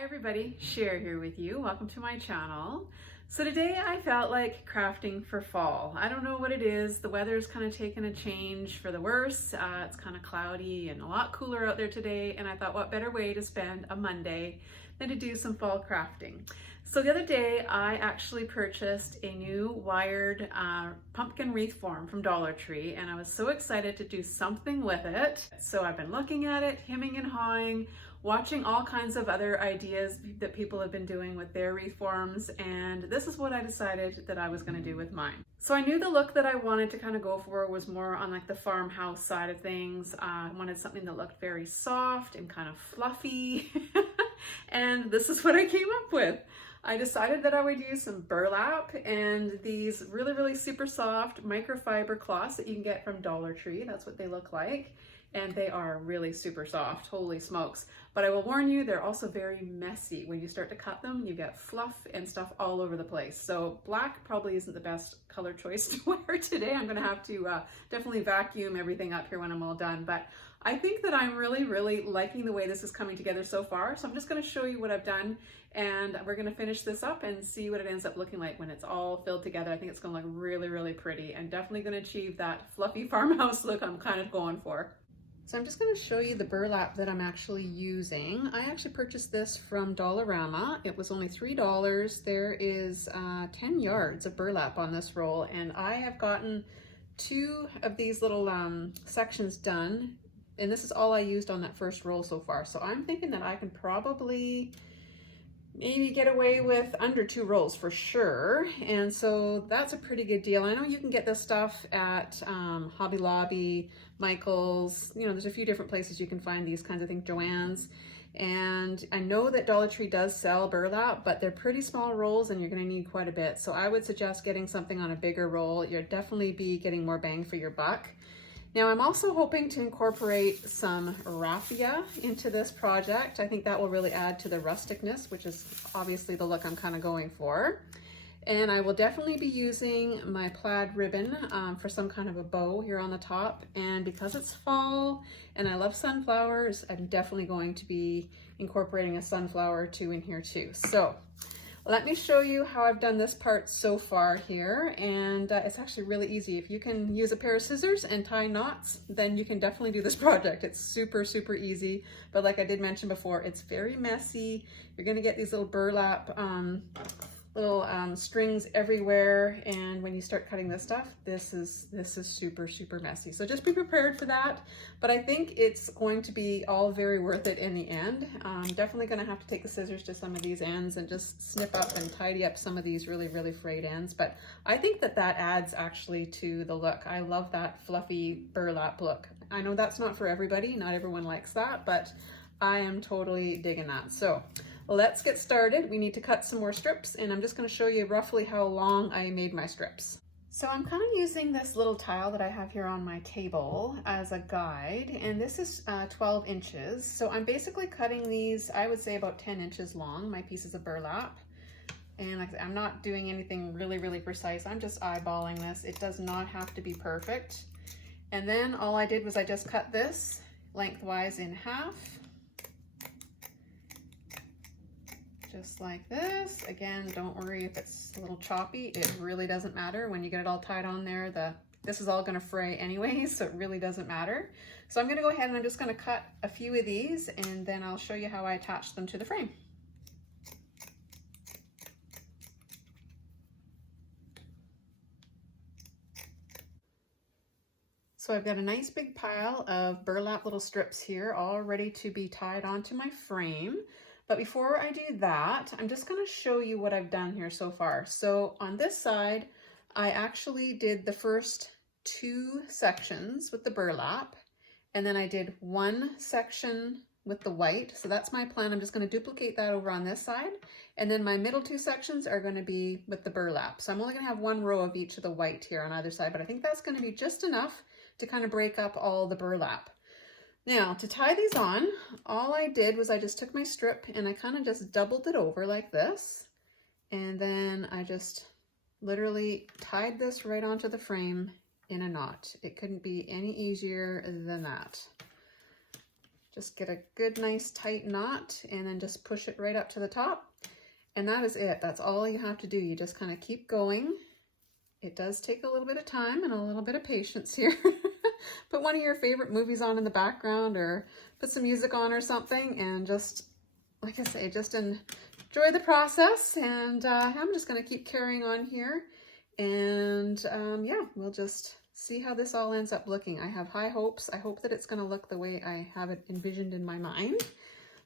Hi everybody, Cher here with you. Welcome to my channel. So today I felt like crafting for fall. I don't know what it is. The weather's kind of taken a change for the worse. It's kind of cloudy and a lot cooler out there today, and I thought what better way to spend a Monday than to do some fall crafting. So the other day I actually purchased a new wired pumpkin wreath form from Dollar Tree, and I was so excited to do something with it. So I've been looking at it, hemming and hawing, watching all kinds of other ideas that people have been doing with their wreath forms, and this is what I decided that I was going to do with mine. So I knew the look that I wanted to kind of go for was more on like the farmhouse side of things. I wanted something that looked very soft and kind of fluffy and this is what I came up with. I decided that I would use some burlap and these really super soft microfiber cloths that you can get from Dollar Tree. That's what they look like. And they are really super soft, holy smokes. But I will warn you, they're also very messy. When you start to cut them, you get fluff and stuff all over the place. So black probably isn't the best color choice to wear today. I'm gonna have to definitely vacuum everything up here when I'm all done. But I think that I'm really liking the way this is coming together so far. So I'm just gonna show you what I've done, and we're gonna finish this up and see what it ends up looking like when it's all filled together. I think it's gonna look really pretty and definitely gonna achieve that fluffy farmhouse look I'm kind of going for. So I'm just going to show you the burlap that I'm actually using. I actually purchased this from Dollarama. It was only $3. There is 10 yards of burlap on this roll, and I have gotten 2 of these little sections done, and this is all I used on that first roll so far. So I'm thinking that I can probably maybe get away with under 2 rolls for sure, and so that's a pretty good deal. I know you can get this stuff at Hobby Lobby, Michael's, you know, there's a few different places you can find these kinds of things, Joann's, and I know that Dollar Tree does sell burlap, but they're pretty small rolls and you're going to need quite a bit. So I would suggest getting something on a bigger roll. You'll definitely be getting more bang for your buck. Now I'm also hoping to incorporate some raffia into this project. I think that will really add to the rusticness, which is obviously the look I'm kind of going for. And I will definitely be using my plaid ribbon for some kind of a bow here on the top. And because it's fall and I love sunflowers, I'm definitely going to be incorporating a sunflower or 2 in here too. So let me show you how I've done this part so far here, and it's actually really easy. If you can use a pair of scissors and tie knots, then you can definitely do this project. It's super easy, but like I did mention before, it's very messy. You're gonna get these little burlap strings everywhere, and when you start cutting this stuff, this is super messy. So just be prepared for that, but I think it's going to be all very worth it in the end. I'm definitely going to have to take the scissors to some of these ends and just snip up and tidy up some of these really frayed ends, but I think that adds actually to the look. I love that fluffy burlap look. I know that's not for everybody, not everyone likes that, but I am totally digging that. So let's get started. We need to cut some more strips, and I'm just going to show you roughly how long I made my strips. So I'm kind of using this little tile that I have here on my table as a guide, and this is 12 inches. So I'm basically cutting these, I would say about 10 inches long, my pieces of burlap. And like, I'm not doing anything really precise. I'm just eyeballing this. It does not have to be perfect. And then all I did was I just cut this lengthwise in half. Just like this. Again, don't worry if it's a little choppy. It really doesn't matter. When you get it all tied on there, this is all going to fray anyways, so it really doesn't matter. So I'm going to go ahead and I'm just going to cut a few of these, and then I'll show you how I attach them to the frame. So I've got a nice big pile of burlap little strips here, all ready to be tied onto my frame. But before I do that, I'm just going to show you what I've done here so far. So on this side, I actually did the first 2 sections with the burlap, and then I did 1 section with the white. So that's my plan. I'm just going to duplicate that over on this side, and then my middle 2 sections are going to be with the burlap. So I'm only going to have 1 row of each of the white here on either side, but I think that's going to be just enough to kind of break up all the burlap. Now, to tie these on, all I did was I just took my strip and I kind of just doubled it over like this. And then I just literally tied this right onto the frame in a knot. It couldn't be any easier than that. Just get a good, nice, tight knot and then just push it right up to the top. And that is it. That's all you have to do. You just kind of keep going. It does take a little bit of time and a little bit of patience here. Put one of your favorite movies on in the background or put some music on or something and just, like I say, just enjoy the process. And I'm just going to keep carrying on here. And yeah, we'll just see how this all ends up looking. I have high hopes. I hope that it's going to look the way I have it envisioned in my mind.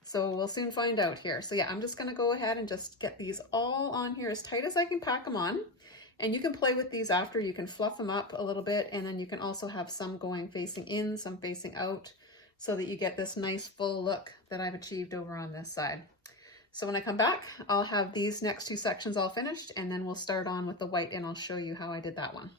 So we'll soon find out here. So yeah, I'm just going to go ahead and just get these all on here as tight as I can pack them on. And you can play with these after. You can fluff them up a little bit, and then you can also have some going facing in, some facing out, so that you get this nice full look that I've achieved over on this side. So when I come back, I'll have these next two sections all finished, and then we'll start on with the white and I'll show you how I did that one.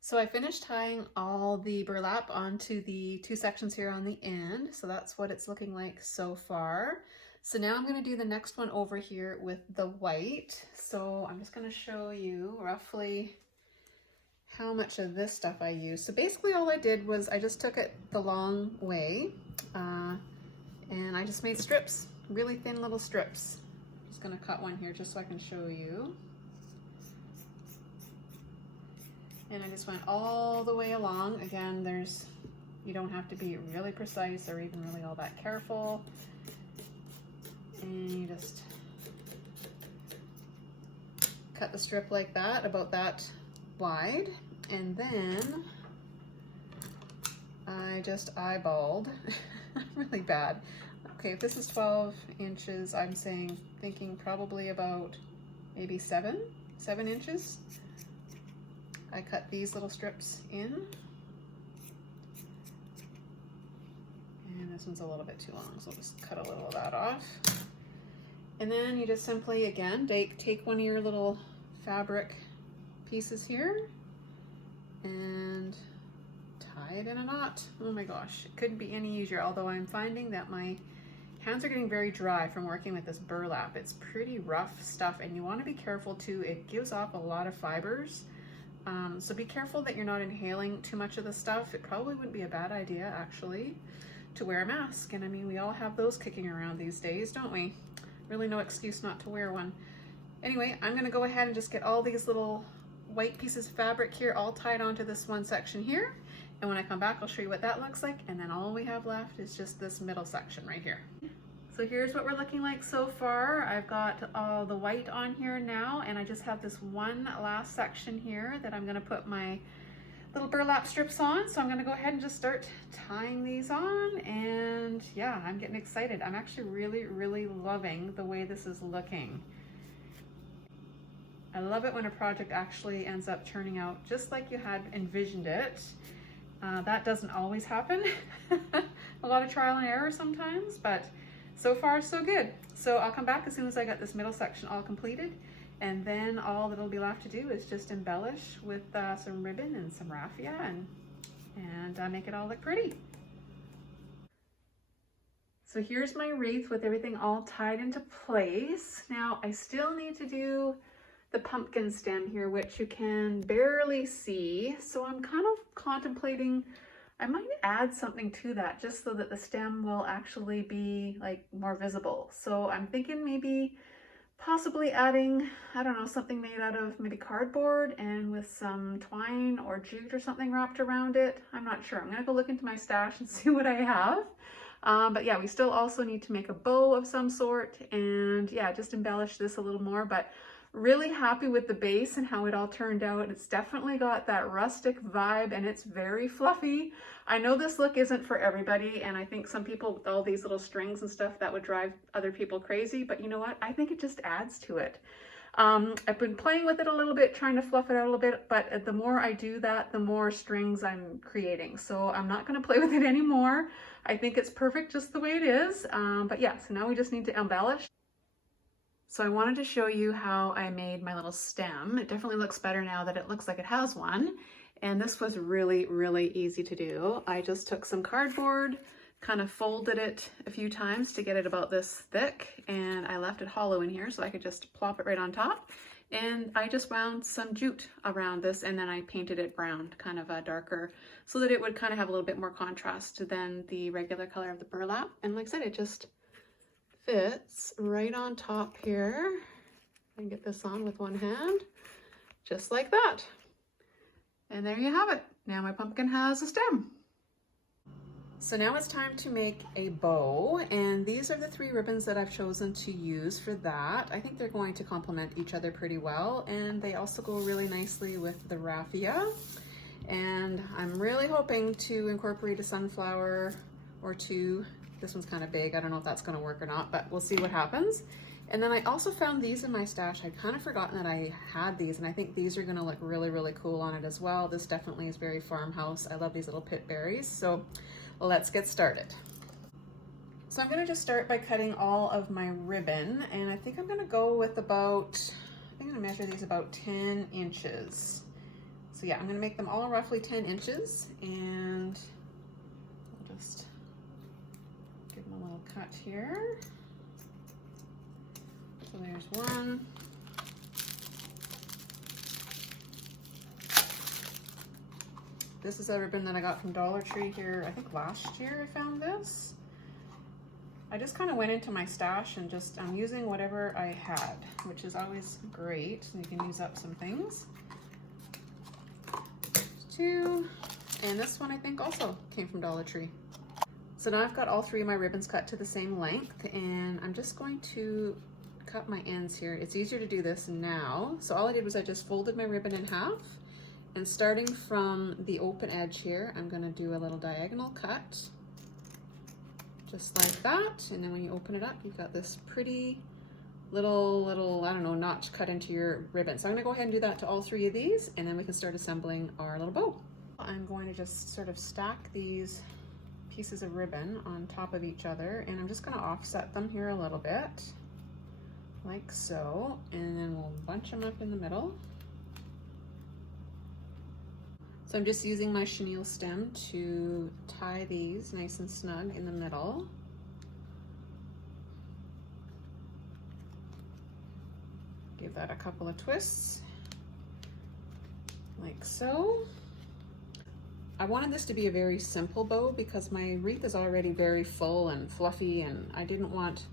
So I finished tying all the burlap onto the two sections here on the end. So that's what it's looking like so far. So now I'm going to do the next one over here with the white. So I'm just going to show you roughly how much of this stuff I used. So basically all I did was I just took it the long way and I just made strips, really thin little strips. I'm just going to cut one here just so I can show you. And I just went all the way along. Again, you don't have to be really precise or even really all that careful. And you just cut the strip like that, about that wide. And then I just eyeballed, really bad. Okay, if this is 12 inches, I'm thinking probably about maybe 7 inches. I cut these little strips in. And this one's a little bit too long, so I'll just cut a little of that off. And then you just simply, again, take one of your little fabric pieces here and tie it in a knot. Oh my gosh, it couldn't be any easier, although I'm finding that my hands are getting very dry from working with this burlap. It's pretty rough stuff, and you want to be careful too. It gives off a lot of fibers. So be careful that you're not inhaling too much of the stuff. It probably wouldn't be a bad idea, actually, to wear a mask. And I mean, we all have those kicking around these days, don't we? Really no excuse not to wear one. Anyway, I'm going to go ahead and just get all these little white pieces of fabric here all tied onto this one section here. And when I come back, I'll show you what that looks like. And then all we have left is just this middle section right here. So here's what we're looking like so far. I've got all the white on here now, and I just have this one last section here that I'm gonna put my little burlap strips on. So I'm gonna go ahead and just start tying these on, and yeah, I'm getting excited. I'm actually really, really loving the way this is looking. I love it when a project actually ends up turning out just like you had envisioned it. That doesn't always happen. A lot of trial and error sometimes, but so far, so good. So I'll come back as soon as I got this middle section all completed, and then all that'll be left to do is just embellish with some ribbon and some raffia and make it all look pretty. So here's my wreath with everything all tied into place. Now I still need to do the pumpkin stem here, which you can barely see. So I'm kind of contemplating I might add something to that just so that the stem will actually be like more visible. So I'm thinking maybe possibly adding, I don't know, something made out of maybe cardboard and with some twine or jute or something wrapped around it. I'm not sure. I'm gonna go look into my stash and see what I have. But yeah, we still also need to make a bow of some sort and yeah, just embellish this a little more. But really happy with the base and how it all turned out. It's definitely got that rustic vibe and it's very fluffy. I know this look isn't for everybody, and I think some people with all these little strings and stuff that would drive other people crazy, but you know what? I think it just adds to it. I've been playing with it a little bit, trying to fluff it out a little bit, but the more I do that, the more strings I'm creating. So I'm not going to play with it anymore. I think it's perfect just the way it is. But yeah, so now we just need to embellish. So I wanted to show you how I made my little stem. It definitely looks better now that it looks like it has one. And this was really, really easy to do. I just took some cardboard, kind of folded it a few times to get it about this thick, and I left it hollow in here so I could just plop it right on top. And I just wound some jute around this, and then I painted it brown, kind of a darker, so that it would kind of have a little bit more contrast than the regular color of the burlap. And like I said, it just fits right on top here. I can get this on with one hand, just like that. And there you have it. Now my pumpkin has a stem. So now it's time to make a bow, and these are the 3 ribbons that I've chosen to use for that. I think they're going to complement each other pretty well, and they also go really nicely with the raffia. And I'm really hoping to incorporate a sunflower or 2. This one's kind of big. I don't know if that's going to work or not, but we'll see what happens. And then I also found these in my stash. I'd kind of forgotten that I had these, and I think these are going to look really, really cool on it as well. This definitely is very farmhouse. I love these little pit berries. So let's get started. So I'm going to just start by cutting all of my ribbon, and I think I'm going to go with about, I'm going to measure these about 10 inches. So yeah, I'm going to make them all roughly 10 inches, and I'll just give them a little cut here. So there's one. This is a ribbon that I got from Dollar Tree here, I think last year I found this. I just kind of went into my stash and I'm using whatever I had, which is always great. You can use up some things. There's 2, and this one I think also came from Dollar Tree. So now I've got all 3 of my ribbons cut to the same length, and I'm just going to cut my ends here. It's easier to do this now. So all I did was I just folded my ribbon in half, and starting from the open edge here, I'm gonna do a little diagonal cut, just like that. And then when you open it up, you've got this pretty little, I don't know, notch cut into your ribbon. So I'm gonna go ahead and do that to all 3 of these, and then we can start assembling our little bow. I'm going to just sort of stack these pieces of ribbon on top of each other, and I'm just gonna offset them here a little bit, like so, and then we'll bunch them up in the middle. So I'm just using my chenille stem to tie these nice and snug in the middle. Give that a couple of twists, like so. I wanted this to be a very simple bow because my wreath is already very full and fluffy, and I didn't want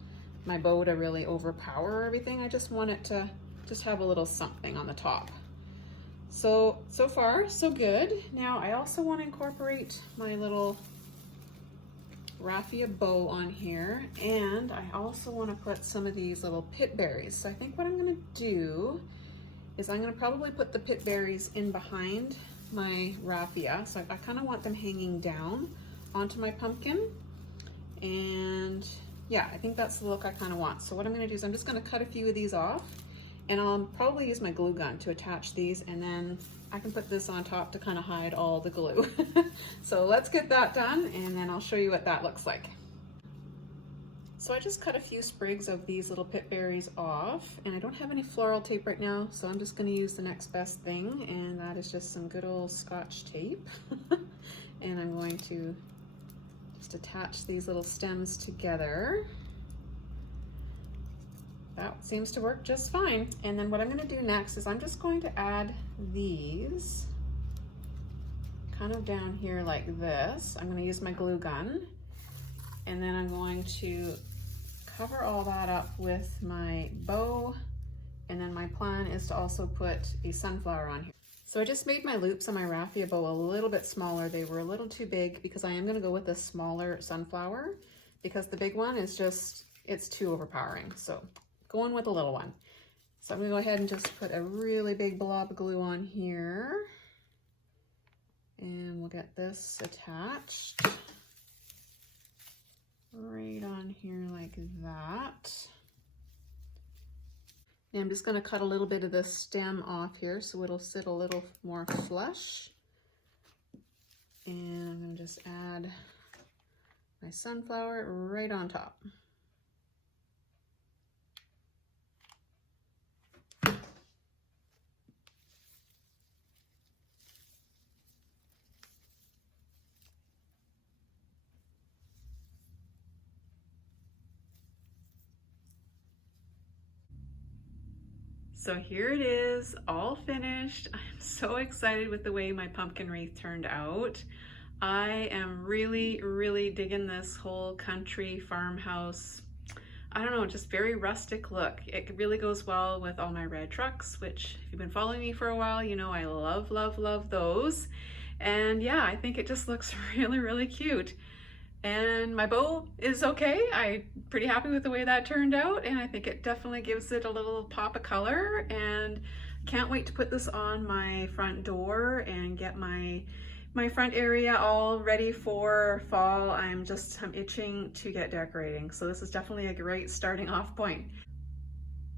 my bow to really overpower everything. I just want it to just have a little something on the top. So far, so good. Now I also want to incorporate my little raffia bow on here, and I also want to put some of these little pit berries. So I think what I'm going to do is I'm going to probably put the pit berries in behind my raffia. So I kind of want them hanging down onto my pumpkin, and yeah, I think that's the look I kind of want. So what I'm going to do is I'm just going to cut a few of these off, and I'll probably use my glue gun to attach these, and then I can put this on top to kind of hide all the glue. So let's get that done, and then I'll show you what that looks like. So I just cut a few sprigs of these little pit berries off, and I don't have any floral tape right now, so I'm just going to use the next best thing, and that is just some good old Scotch tape. And I'm going to just attach these little stems together. That seems to work just fine. And then what I'm going to do next is I'm just going to add these kind of down here like this. I'm going to use my glue gun, and then I'm going to cover all that up with my bow, and then my plan is to also put a sunflower on here. So I just made my loops on my raffia bow a little bit smaller. They were a little too big because I am going to go with a smaller sunflower, because the big one is just, it's too overpowering. So going with a little one. So I'm going to go ahead and just put a really big blob of glue on here, and we'll get this attached right on here like that. And I'm just going to cut a little bit of the stem off here so it'll sit a little more flush. And I'm going to just add my sunflower right on top. So here it is, all finished. I'm so excited with the way my pumpkin wreath turned out. I am really digging this whole country farmhouse, I don't know, just very rustic look. It really goes well with all my red trucks, which if you've been following me for a while, you know I love those. And yeah, I think it just looks really cute. And my bow is okay. I'm pretty happy with the way that turned out, and I think it definitely gives it a little pop of color, and can't wait to put this on my front door and get my front area all ready for fall. I'm itching to get decorating. So this is definitely a great starting off point.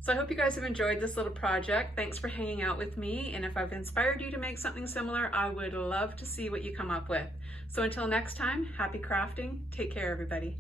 So I hope you guys have enjoyed this little project. Thanks for hanging out with me. And if I've inspired you to make something similar, I would love to see what you come up with. So until next time, happy crafting. Take care, everybody.